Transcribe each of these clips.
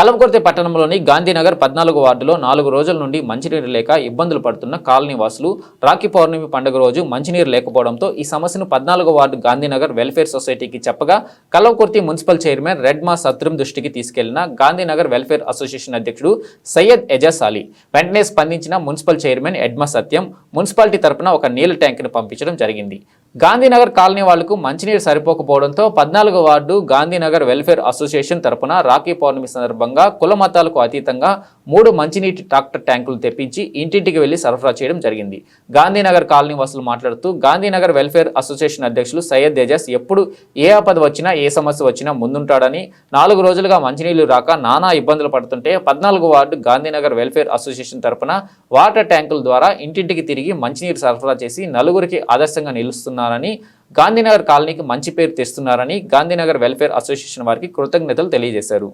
కల్వకుర్తి పట్టణంలోని గాంధీనగర్ 14 వార్డులో 4 రోజుల నుండి మంచినీరు లేక ఇబ్బందులు పడుతున్న కాలనీ వాసులు రాఖీ పౌర్ణమి పండుగ రోజు మంచినీరు లేకపోవడంతో ఈ సమస్యను 14 వార్డు గాంధీనగర్ వెల్ఫేర్ సొసైటీకి చెప్పగా కల్వకుర్తి మున్సిపల్ చైర్మన్ రెడ్మా సత్రం దృష్టికి తీసుకెళ్లిన గాంధీనగర్ వెల్ఫేర్ అసోసియేషన్ అధ్యక్షుడు సయ్యద్ ఎజాజ్ అలీ వెంటనే స్పందించిన మున్సిపల్ చైర్మన్ ఎడ్మా సత్యం మున్సిపాలిటీ తరపున ఒక నీళ్ల ట్యాంకును పంపించడం జరిగింది. గాంధీనగర్ కాలనీ వాళ్లకు మంచినీరు సరిపోకపోవడంతో 14 వార్డు గాంధీనగర్ వెల్ఫేర్ అసోసియేషన్ తరపున రాఖీ పౌర్ణమి సందర్భంగా కుల మతాలకు అతీతంగా 3 మంచినీటి ట్రాక్టర్ ట్యాంకులు తెప్పించి ఇంటింటికి వెళ్లి సరఫరా చేయడం జరిగింది. గాంధీనగర్ కాలనీ వాసులు మాట్లాడుతూ గాంధీనగర్ వెల్ఫేర్ అసోసియేషన్ అధ్యక్షులు సయ్యద్ ఎజాజ్ ఎప్పుడు ఏ ఆపద వచ్చినా ఏ సమస్య వచ్చినా ముందుంటాడని 4 రోజులుగా మంచినీళ్లు రాక నానా ఇబ్బందులు పడుతుంటే 14 వార్డు గాంధీనగర్ వెల్ఫేర్ అసోసియేషన్ తరపున వాటర్ ట్యాంకుల ద్వారా ఇంటింటికి తిరిగి మంచినీరు సరఫరా చేసి నలుగురికి ఆదర్శంగా నిలుస్తున్నారని గాంధీనగర్ కాలనీకి మంచి పేరు తెస్తున్నారని గాంధీనగర్ వెల్ఫేర్ అసోసియేషన్ వారికి కృతజ్ఞతలు తెలియజేశారు.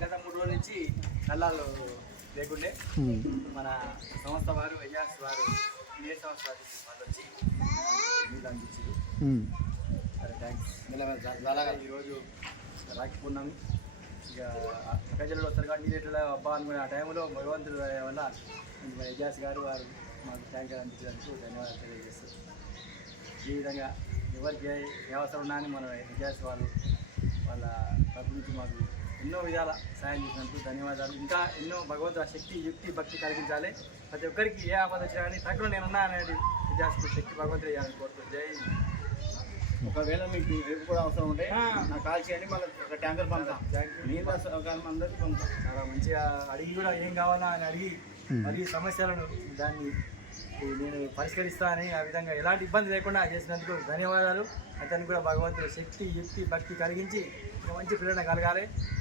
గత 3 రోజుల నుంచి నల్లాలు లేకుండే మన సంస్థ వారు ఎజాస్ వారు ఏ సంస్థ వాళ్ళు వచ్చి నీళ్ళు అందించారు. సరే థ్యాంక్స్. ఈరోజు రాఖీ పూర్ణమి ఇక ప్రజలు వస్తారు కానీ నీళ్ళు అబ్బా అనుకునే ఆ టైంలో భగవంతుడు వల్ల ఎజాస్ గారు వారు మాకు ట్యాంకర్ అందించినందుకు ధన్యవాదాలు తెలియజేస్తారు. ఈ విధంగా ఎవరికి ఏ అవసరం ఉన్నా అని మన ఎజాస్ వాళ్ళు వాళ్ళ తరపు నుంచి మాకు ఎన్నో విధాల సాయం చేసినందుకు ధన్యవాదాలు. ఇంకా ఎన్నో భగవంతుడు శక్తి యుక్తి భక్తి కలిగించాలి. ప్రతి ఒక్కరికి ఏ ఆపద వచ్చినా కానీ తక్కువ నేనున్నా అనేది విద్యార్థి శక్తి భగవంతుడు చేయాలని కోరుతుంది. జై. ఒకవేళ మీకు రేపు కూడా అవసరం ఉంటే నాకు కాల్ చేయండి, మళ్ళీ ఒక ట్యాంకర్ పంపుతాం. నీళ్ళ సౌకర్యం అందరికీ పంపుతాం. చాలా మంచిగా అడిగి కూడా ఏం కావాలా అని అడిగి మరి సమస్యలను దాన్ని నేను పరిష్కరిస్తా అని ఆ విధంగా ఎలాంటి ఇబ్బంది లేకుండా చేసినందుకు ధన్యవాదాలు. అతనికి కూడా భగవంతుడు శక్తి యుక్తి భక్తి కలిగించి మంచి ప్రేరణ కలగాలి.